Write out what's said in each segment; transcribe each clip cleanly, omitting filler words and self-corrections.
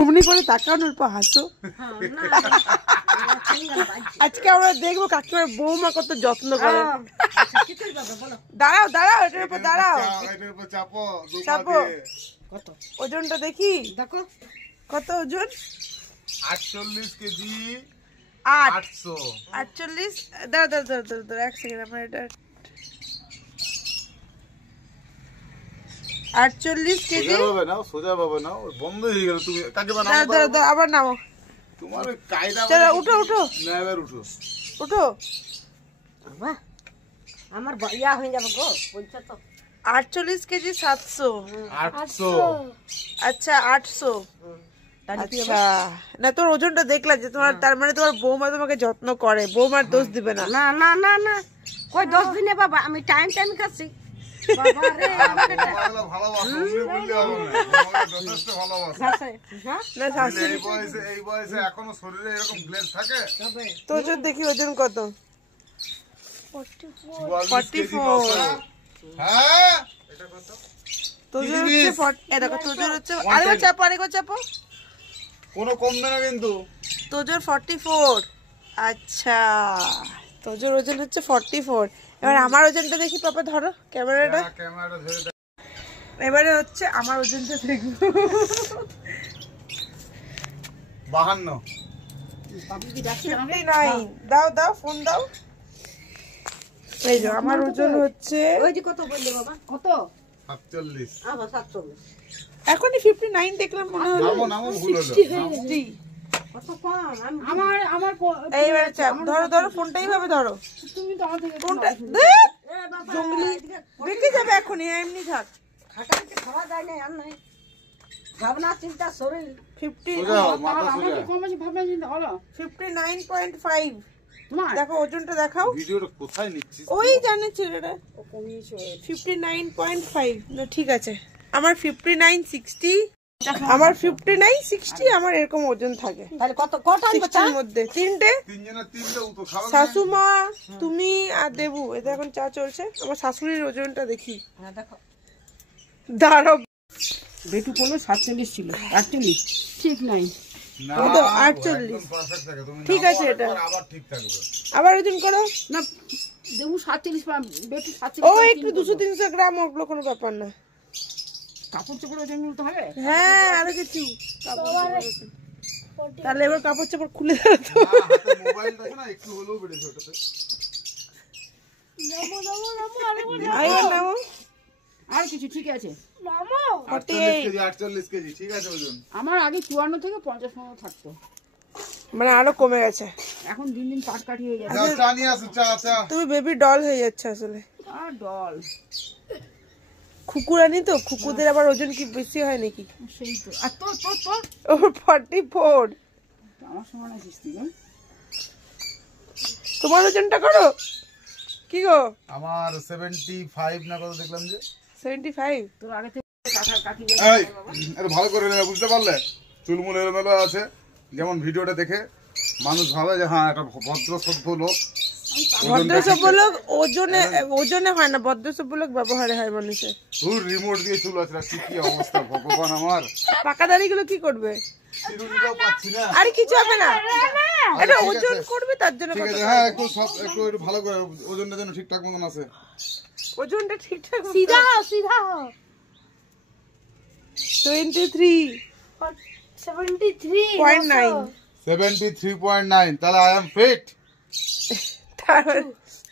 অমনি করে তাকানোর পর হাসো। আজকে আমরা দেখবো কাকিমার বৌমা কত যত্ন করে। দাঁড়াও দাঁড়াও, এটার উপর দাঁড়াও, চাপো। ওজনটা দেখি, দেখো কত ওজন। 48 কেজি 800। 48। দাঁড়া দাঁড়া দাঁড়া দাঁড়া, এক সেকেন্ড। আমার এটা 48 কেজি। সোজা ভাবে না, বন্ধ হয়ে গেল। তুমি কাকে বানাও? দাঁড়া দাঁড়া, আবার নামো। তোমার কায়দা। চলো উঠো উঠো, না এবার উঠো উঠো। বাহ, আমার ইয়া হয়ে যাবে গো, বলছো তো। 48 কেজি 700। 800। আচ্ছা 800। আচ্ছা, না তোর ওজনটা দেখলা যে তোমার, তার মানে তোমার বৌমা তোমাকে যত্ন করে, বৌমার দোষ দিবে না। না না না না, কই দোষ দিনে বাবা, আমি টাইম টাইম খাচ্ছি বাবা রে। ভালোবাসা উনি বললে হবে না, তোমাকে যথেষ্ট ভালোবাসা। না শাশুড়ি এই বয়সে এখনো শরীরে এরকম গ্লেজ থাকে। তো ওজন দেখি, ওজন কত? 44। হ্যাঁ এটা কত? তোজন হচ্ছে দেখো, তোজন হচ্ছে, আরেকবার চাপো, আরেকবার চাপো। কোনো কম না কিন্তু। তোজোর 44। আচ্ছা, তোজোর ওজন হচ্ছে 44। এবার আমার ওজনটা দেখি পাপা, ধরো ক্যামেরাটা। এবারে হচ্ছে আমার ওজনটা দেখবো। 52। 59। দাও দাও, ফোন দাও। এই যে আমার ওজন হচ্ছে, ওই যে কত বললে বাবা, কত? 47। আবার 47। এখনই 59 দেখলাম মনে হলো। নামো ভুল হলো। 60। কত কম? আমার এইবারে চাপ, ধরো ধরো, ফোনটা এইভাবে ধরো। তুমি তো আমার থেকে ফোনটা জঙ্গলি দেখে যাবে এখনই, এমনি থাক। খাটাতে খাওয়া যায় না, আর নাই ভাবনা চিন্তা শরীর। 59.5। দেখো ওজনটা দেখাও। ভিডিওটা কোথায় নিচ্ছিস? ওই জানে ছেলেটা 59.5। না ঠিক আছে, আমার 59 60। আমার 59 60, আমার এরকম ওজন থাকে। তাহলে কত কত আনবো? 60 মধ্যে তিনটে। তিনজনে তো খাওয়া। শাশুমা, তুমি আর দেবু, এটা এখন চা চলছে। আমার শাশুড়ির ওজনটা দেখি। হ্যাঁ দেখো, দাঁড়াও, বেটু কোনো 47 ছিল, 48 ঠিক নাই। না 48। পারফেক্ট থাকে। তুমি ঠিক আছে, এটা আবার ঠিক থাকবে। আবার ওজন করো না, দেবু 47, বেটু 47। ও একটু 200-300 গ্রাম, ওগুলো কোনো ব্যাপার না। কাপড় চোপড় ওজন নিতে হবে। হ্যাঁ আরো কিছু তাহলে এবার কাপড় চাপড় খুলে দাঁড়াতো। হাতে মোবাইল দেখো না, একটু হলেও বেড়েছে ওটাতে। আরেকবার নামো। আর কিছু ঠিক আছে। 48 কেজি ঠিক আছে ওজন। আমার আগে 54 থেকে 50 মতো থাকতো, মানে আরো কমে গেছে। এখন দিন দিন কাটকাটি হয়ে যাচ্ছে। যাও চা নিয়ে আসো, চা। তুমি বেবি ডল হয়ে যাচ্ছে আসলে। আর ডল খুকুরানি তো, খুকুদের আবার ওজন কি বেশি হয় নাকি? সেই তো। আর তোর তোর তোর ওর 44। আমার সমান আছিস তুই। তোমার ওজনটা করো কি গো? আমার 75 না কত দেখলাম যে। 75। তোর আগে থেকে কাটি এই এটা ভালো করে নেবে, বুঝতে পারলে? চুলমুল এলোমেলো আছে, যেমন ভিডিওটা দেখে মানুষ ভাবে যে হ্যাঁ এটা ভদ্র সভ্য লোক। ভদ্রসভ্য লোক ওজনে হয় না, ভদ্রসভ্য লোক ব্যবহারে হয় মানুষের। তোর রিমোট দিয়ে চুল আছে, কি অবস্থা ভগবান আমার। পাকা দাড়িগুলো কি করবে? চিরুনিটাও পাচ্ছি না। আরে কিছু হবে না, এটা ওজন করবে তার জন্য। ঠিক আছে, হ্যাঁ একটু ভালো করে ওজনটা যেন ঠিকঠাক মতন আছে। ওজনটা ঠিকঠাক সিধা সিধা 73.9। 73.9। তাহলে আই এম ফিট।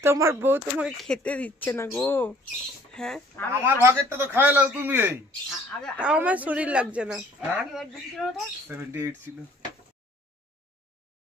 তোমার বউ তোমাকে খেতে দিচ্ছে না গো। হ্যাঁ, আমার ভাগেরটা তো খাইলাও তুমি। এই তাও আমার শরীর লাগছে না। 78 ছিল।